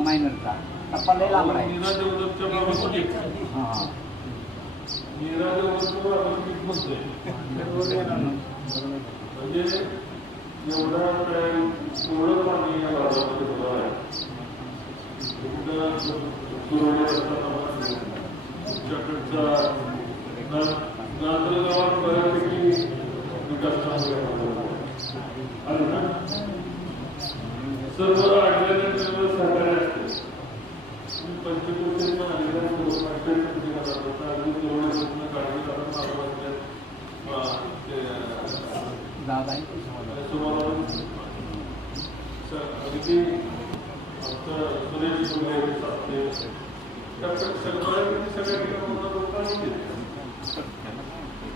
मायनरचा टप्पा लय लांब आहे हा, म्हणजे एवढा एवढं पाणी या भागामध्ये होणार आहे गावात बऱ्यापैकी विकास चांगला सर्व आढळल्याने सहकार्य असते पण आलेल्या सर्व अगदी तेवढे प्रश्न काढले ते अगदी आमचं सुरेश वगैरे त्या सगळ्या सगळ्या ठिकाणी लोकांनी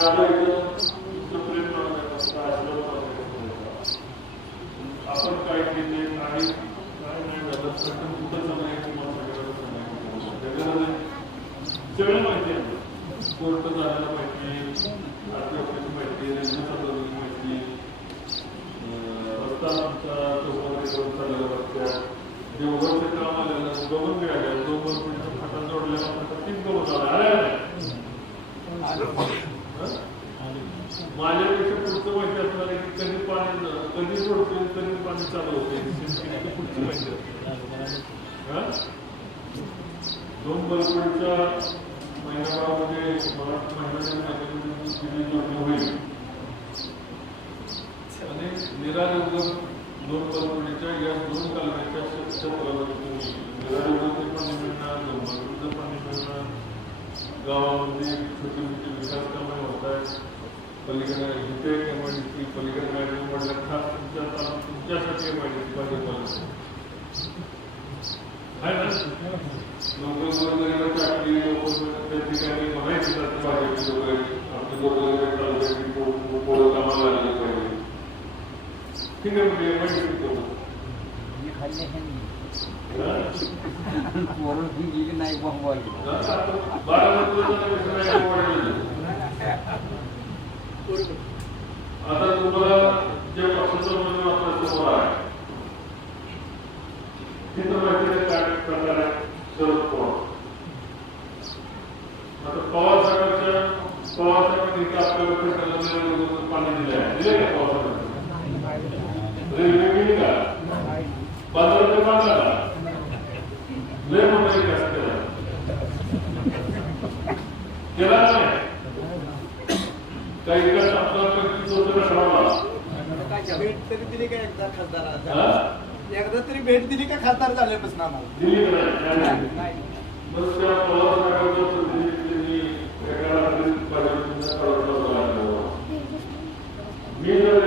आलो इथं प्रेम आशीर्वाद आपण काय केले आणि काय नाही झालं प्रथम कुठं सांगायचं मला सगळ्यांना सांगायचं सगळ्यांना सगळं माहिती आहे कोर्ट झालेलं माहिती आर्थिक माहिती रेल्वे चालवलेली माहिती अं, रस्ता आमचा चौकामध्ये करून चाललेला रस्त्या देवघरचं काम आलेलं बघून मिळाल्या दोन वर्षांच्या फाटा जोडलेला फाटा तीन करून आला आल्या नाही माझ्यापेक्षा पुढचं माहिती असणार आहे की कधी पाणी कधी सोडते कधी पाणी चालू होते पुढची माहिती दोन बलपूरच्या महिनाभरामध्ये मराठी महिन्याच्या माध्यमातून होईल आणि निराळ उद्योग दोन बलकोडीच्या या दोन कालव्याच्या क्षेत्रामध्ये निराळ उद्योगचं पाणी मिळणार बलपूरचं पण मिळणार गावामध्ये छोटी मोठी विकास कामे होत आहेत. पलीकडे इथे एमआयडीसी पलीकडे मॅडम म्हटलं खास तुमच्या तुमच्यासाठी आहे ना? आपली लोक त्या ठिकाणी म्हणायची जाते भाजपची लोक. आपली गोरगरीब तालुक्याची पोळं कामाला लागली पाहिजे. ठीक आहे म्हणजे एमआयडीसी करू मी खाल्ले हे नाही. पोरं गेली नाही बंबई आता तुम्हाला जे पक्षाचं म्हणून आपल्यासमोर आहे तिथं माहिती आहे काय प्रकार आहे शरद पवार आता पवार साहेबांच्या पवार आपल्याला पाणी आहे दिले का रेल्वे गेली का बांधला लय मोठा केला नाही काही विकास आपला व्यक्तित्व ठरवला भेट तरी एकदा खासदार एकदा तरी भेट दिली का खासदार झाल्यापासून आम्हाला दिली नाही? बस त्या पवार 見えない。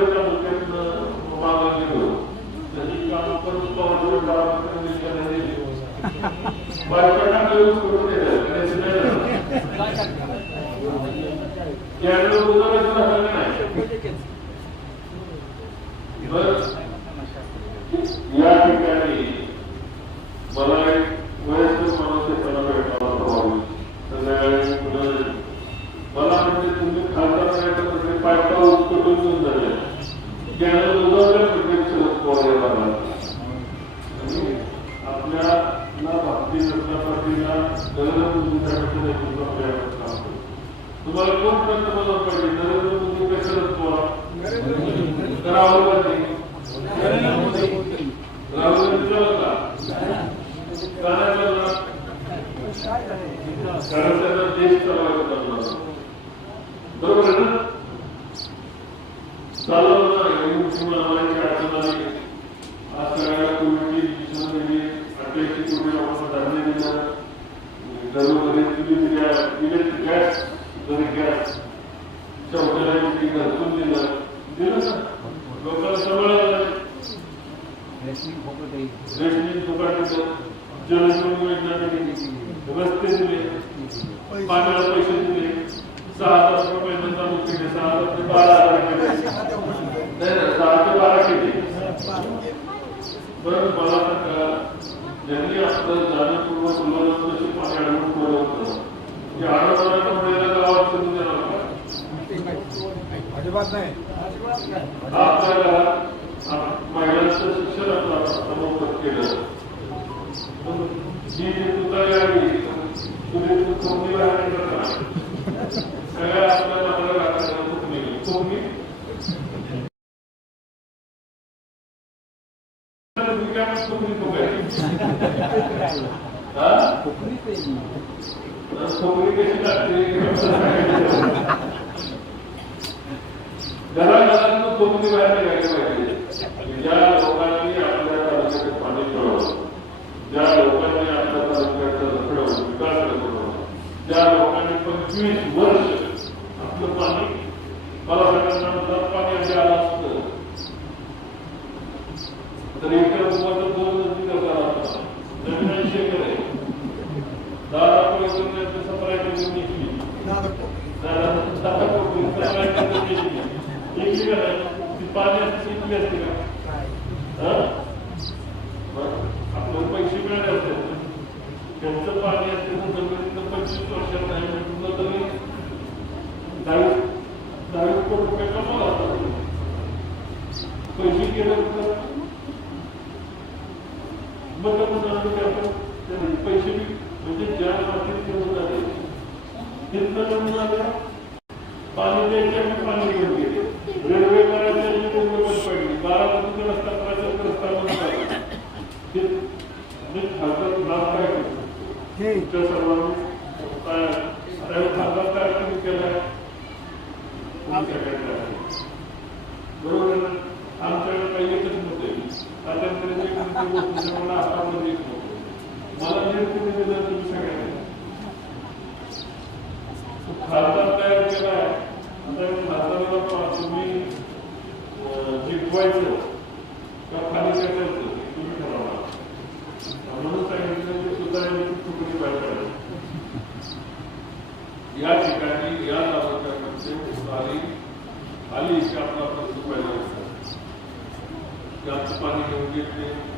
तुम्हाला कोण पंतप्रधान पाहिजे नरेंद्र मोदी का शरद पवार राहुल गांधी राहुल गांधी का नाही कारण त्यांना देश चालवायचा चालणार बरोबर आहे ना चालवलं ना एवढी मोठी महामारीची अडचण आली आज सगळ्या कोविडची इंजेक्शन दिली अठ्ठ्याऐंशी कोटी लोकांना धान्य दिलं घरोघरी चुली दिल्या इलेक्ट्रिक गॅस घरी गॅस शौचालयाची घरकुल दिलं दिलं ना लोकांना सांभाळायला रेशमी फुकट आहे. दुकान दिलं जलजीवन योजना दिली रस्ते दिले. पाण्याला पैसे दिले. सहा हजार रुपये चालू केले. सहा हजार ते बारा हजार केले. सहा ते बारा केले. बरं मला सांगा ज्यांनी आपलं जाणीवपूर्वक उल्लंघन पाणी अडवून बोलवतं की अडवणाऱ्या मुलीला गावात करून देणार का? अजिबात नाही. आपल्याला केलं. जी तुतारी आली बाहेर करता सगळ्या आपल्या मात्र कोकणी कोकणी कोकणी कोकणी कशी लागते? घराघरातून कोकणी बाहेर निघायला पाहिजे. ज्या लोकांनी आपल्या तालुक्यात पाणी मिळवलं ज्या लोकांनी आपल्या तालुक्याचा रखडवून विकास रखडवला ज्या लोकांनी पंचवीस वर्ष आपलं पाणी मला सगळ्यांना जर पाणी आधी आलं असतं. तर एका रुपयाचं दोन नदी कसा असता ऐंशी एकर आहे दहा लाख रुपये सतरा एकर जमीन दहा कोटी सतरा एकर जमीन ती पाणी असते का हा? बरं. आपल्याला पैसे मिळाले असते त्यांचं पाणी असते तर जमिनीतनं पंचवीस वर्षात नाही म्हटलं तरी दहा दहा कोटी रुपये कमावला असतात पैसे गेले तर मग आपण जाणून काय आपण ते पैसे बी म्हणजे ज्या मातीत घेऊन आले तिथनं घेऊन पाणी द्यायच्या पाणी घेऊन गेले रेल्वे करायच्या रेल्वे बंद पडली रस्ता करायचा रस्ता बंद खासदार काय केलं तुमच्या सर्वांनी काय खासदार काय तुम्ही बरोबर आमच्याकडे काही एकच मुद्दे. स्वातंत्र्याचे मला हातामध्ये तुम्ही सगळ्यांना खासदार तयार केलाय आता मी खासदाराला तुम्ही जिंकवायचं का खाली करायचं ते तुम्ही ठरवा म्हणून सांगितलं की सुद्धा तुकडी बाहेर या ठिकाणी या तालुक्यामध्ये आली आली की आपला प्रश्न पाहिजे जास्त पाणी घेऊन घेतले